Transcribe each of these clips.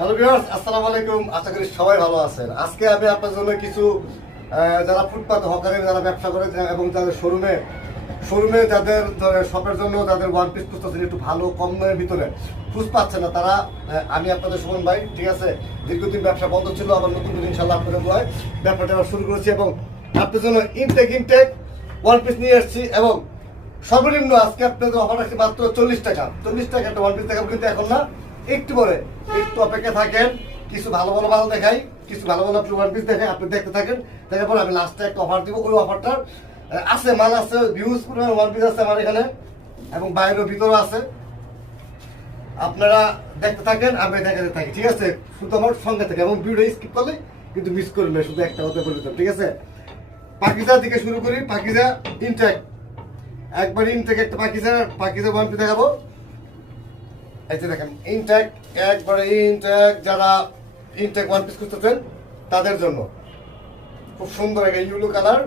Hello viewers, আসসালামু আলাইকুম। আশা করি সবাই ভালো আছেন। আজকে আমি আপনার জন্য কিছু যারা ফুটপাত হকারের যারা ব্যবসা করে এবং যাদের শোরুমে যাদের শপের জন্য যাদের ওয়ান পিস খুঁজতেছেন একটু ভালো কম দামের ভিতরে খুঁজ পাচ্ছে না তারা, আমি আপনাদের সুমন ভাই, ঠিক আছে, দীর্ঘদিন ব্যবসা বন্ধ ছিল, আবার নতুন করে ইনশাল্লাহ আপনাদের দোয়ায় ব্যবসাটা আবার শুরু করেছি এবং আপনার জন্য ইনটেক ওয়ান পিস নিয়ে এসেছি এবং সর্বনিম্ন আজকে আপনাদের অফার আছে মাত্র 40 টাকা। 40 টাকা একটা ওয়ান পিস দেখাবো, কিন্তু এখন না, একটু পরে একটু অপেক্ষা থাকেন। কিছু ভালো ভালো দেখাই, কিছু ভালো আপনি ওয়ান পিস দেখাই, আপনি দেখতে থাকেন। দেখার পর আমি লাস্টে একটা অফার দিব। ওই অফারটার আছে, মাল আছে, ভিউজ পরিমাণ ওয়ান পিস আছে আমার এখানে এবং বাইরেও ভিতরেও আছে। আপনারা দেখতে থাকেন, আমি দেখাতে থাকি, ঠিক আছে? শুধু আমার সঙ্গে থাকে এবং ভিডিও স্কিপ করলে কিন্তু মিস করবেন না। শুধু একটা কথা বলে দিতাম, ঠিক আছে? পাকিজা থেকে শুরু করি। পাকিজা ইনটেক, একবার ইনটেক একটা পাকিজা ওয়ান পিস দেখাবো। এই যে দেখেন ইনটেক, একবারে ইনটেক, যারা ইনটেক ওয়ান পিস খুঁজতেছেন তাদের জন্য খুব সুন্দর একটা ইউলো কালার।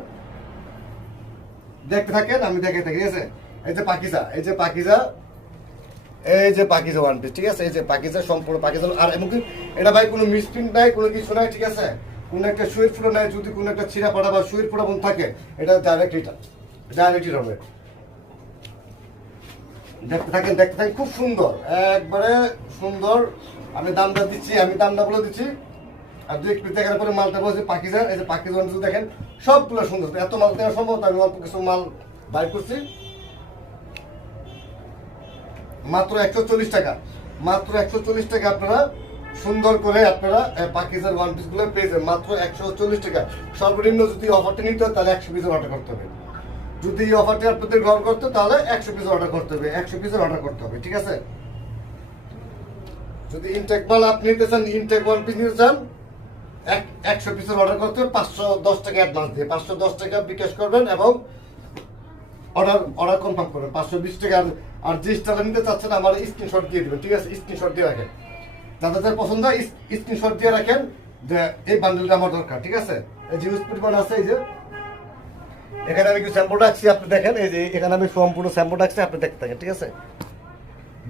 দেখতে থাকেন, আমি দেখে থাকি, ঠিক আছে? এই যে পাকিজা ওয়ান পিস, ঠিক আছে? এই যে পাকিজা, সম্পূর্ণ পাকিজা। আর এমনকি এটা ভাই কোনো মিসপ্রিন্ট নাই, কোনো কিছু নাই, ঠিক আছে? কোনো একটা সুইট ফুটো নাই। যদি কোনো একটা ছিঁড়া ফাটা বা সুইট ফুটা মন থাকে, এটা ডাইরেক্ট হবে। দেখতে থাকেন, খুব সুন্দর, একবারে সুন্দর। আমি দামটা বলে দিচ্ছি। আর দুই একটু দেখার পরে মালটা বলছি পাকিজার। এই যে পাকিজা ওয়ান পিস দেখেন, সবগুলো সুন্দর। এত মাল দেওয়া সম্ভব, আমি অল্প কিছু মাল বাইর করছি। মাত্র 140 টাকা, মাত্র 140 টাকা আপনারা সুন্দর করে আপনারা পাকিজার ওয়ান পিস গুলো পেয়ে যাবেন মাত্র 140 টাকা। সর্বনিম্ন যদি অফারটা নিতে হয় তাহলে 100 পিসের অর্ডার করতে হবে। যদি এই অফারটি আপনাদের গ্রহণ করতে তাহলে 100 পিসের অর্ডার করতে হবে, 100 পিসের অর্ডার করতে হবে, ঠিক আছে? যদি ইনটেক মাল আপনি নিতে চান, ইনটেক ওয়ান পিস নিতে চান, 100 পিসের অর্ডার করতে হবে 510 টাকা অ্যাডভান্স দিয়ে। 510 টাকা বিকাশ করবেন এবং অর্ডার কনফার্ম করবেন 520 টাকা। আর যে স্টাইলটা নিতে চাচ্ছেন আমার স্ক্রিনশট দিয়ে দেবেন, ঠিক আছে? স্ক্রিনশট দিয়ে রাখেন, যাদের পছন্দ হয় স্ক্রিনশট দিয়ে রাখেন যে এই বান্ডেলটা আমার দরকার, ঠিক আছে? এই যে ইউজ পরিমাণ আছে, এই যে এখানে আমি কিছু স্যাম্পল রাখছি, আপনি দেখেন। এই যে এখানে আমি সম্পূর্ণ স্যাম্পল রাখছি, আপনি দেখতে থাকেন, ঠিক আছে?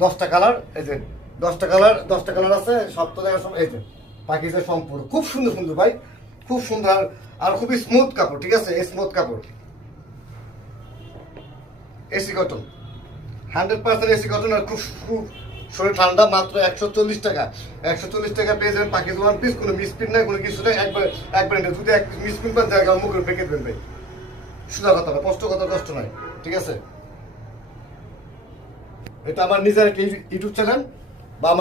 10টা কালার, এই যে 10টা কালার আছে, সপ্ত দেখার সময়। এই যে পাকিজা সম্পূর্ণ খুব সুন্দর ভাই, খুব সুন্দর। আর খুবই স্মুথ কাপড়, ঠিক আছে? স্মুথ কাপড়, এসি কটন, 100% এসি কটন। আর খুব শরীর ঠান্ডা। মাত্র 140 টাকা, 140 টাকা পেয়ে যাবেন পাকিজা ওয়ান পিস। কোনো মিসপ্রিন্ট নাই, কোনো কিছু নেই, একবার যদি এক মিসপ্রিন্ট পান জায়গা মুখে ফেঁকে দেবেন ভাই। সোজা কথা না, কষ্ট নয়, ঠিক আছে? এটা আমার নিজের একটা ইউটিউব চ্যানেল,